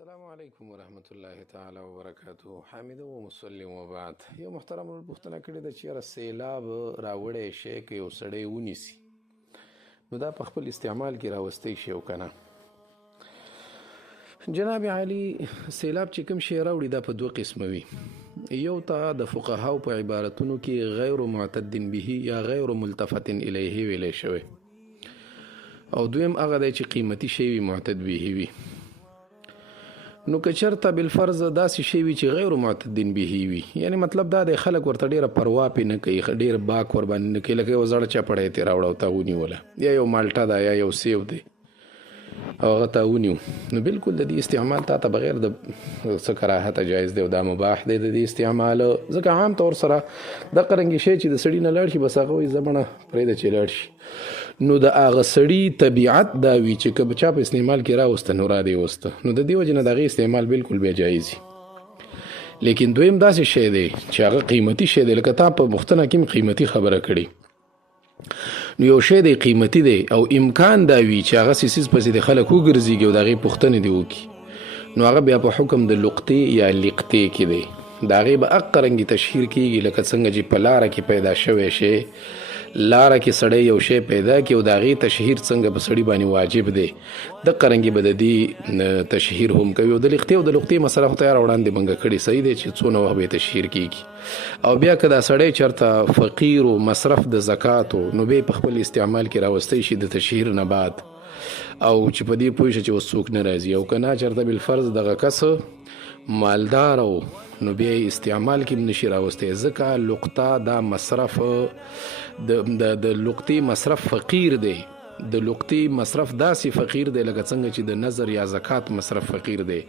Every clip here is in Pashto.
السلام علیکم ورحمت الله تعالی وبرکاته. حامد و مسلم وبعد. یو محترم پوښتنه کړې ده چې یاره سیلاب راوړی شی که یو سړی ونیسي نو دا په خپل استعمال کې راوستی شي او که نه. جناب عالی، سیلاب چې کوم شی راوړي دا په دوه قسمه وي. یو ته د فقهاو په عبارتونو کې غیر معتد به یا غیر ملتفت الیه ویلی شوی، او دویم هغه دی چې قیمتي شی وي معتد به وي. نو که چېرته بالفرض داسې شی وي چې غیر معتد به وي، یعنی مطلب دا دی خلک ورته ډېره پروا پې نه کوي، ډېر باک ورباندې نه کوي، لکه یو زړه چپړی یې ترې راوړه او تا ونیوله، یا یو مالټه ده یا یو سیب دی او هغه تا ونیو، نو بالکل د دې استعمال تا ته بغیر د څه کراهته جایز دی او دا مباح دی د دې استعمال. ځکه عام طور سره دغه رنګې شی چې د سړي نه لاړ شي بس هغه وایي زه مړه پرېږده چې لاړ شي. نو د هغه سړي طبیعت دا وي چې که چا په استعمال کې راوسته نو را دې وسته، نو د دې وجې نه د هغې استعمال بالکل بیا جایز وي. لیکن دویم داسې شی دی چې هغه قیمتي شی دی، لکه تا په پوښتنه کې هم قیمتي خبره کړې، نو یو شی دی قیمتي دی او امکان دا وي چې هغه څیز پسې د خلک وګرځېږي او د هغې پوښتنې دې وکړي، نو هغه بیا په حکم د لقطې یا لیقطې کې دی. د هغې به هغه رنګې تشهیر کېږي لکه څنګه چې په لاره کې پیدا شوی شی، لاره کې سړی یو شی پیدا کړي او د هغې تشهیر څنګه په سړي باندې واجب دی، دغه رنګې به د دې تشهیر هم کوي. او د لیقطې او د لقطې مسله خو تیاره وړاندې موږ کړې، صحیح دی چې څونه وخت به یې تشهیر کېږي. او بیا که دا سړی چېرته فقیر و مصرف د زکات و نو بیا په خپل استعمال کې راوستی شي د تشهیر نه بعد، او چې په دې پوه شي چې اوس څوک نه راځي، او که نه چېرته بالفرض دغه کس مالدار و نو بیا یې استعمال کې هم نشي راوستی، ځکه لقطه دا مصرف د لقطې مصرف فقیر دی. د لقطې مصرف داسې فقیر دی لکه څنګه چې د نظر یا زکات مصرف فقیر دی.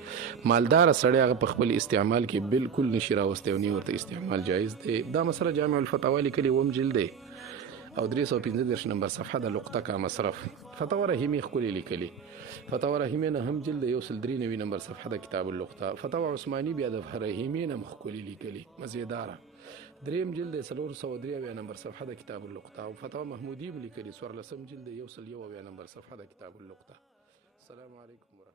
مالدار سړی هغه په خپل استعمال کې بالکل نشي راوستی او نه ورته استعمال جایز دی. دا مسله جامع الفتاوا لیکلې اووم جلد دی او 335 نمبر صفحه د لقطه کا مصرف. فتاوا رحیمې ښکلې لیکلې، فتاوا رحیمې نه هم جلد 193 نمبر صفحه د کتاب اللقطه. فتاوا عثماني بیا د رحیمې نه هم ښکلې لیکلې مزیداره، دریم جلد 493 نمبر صفحه د کتاب اللقطه. او فتاوا محمودي هم لیکلې 14 جلد 101 نمبر صفحه د کتاب اللقطه. السلام علیکم.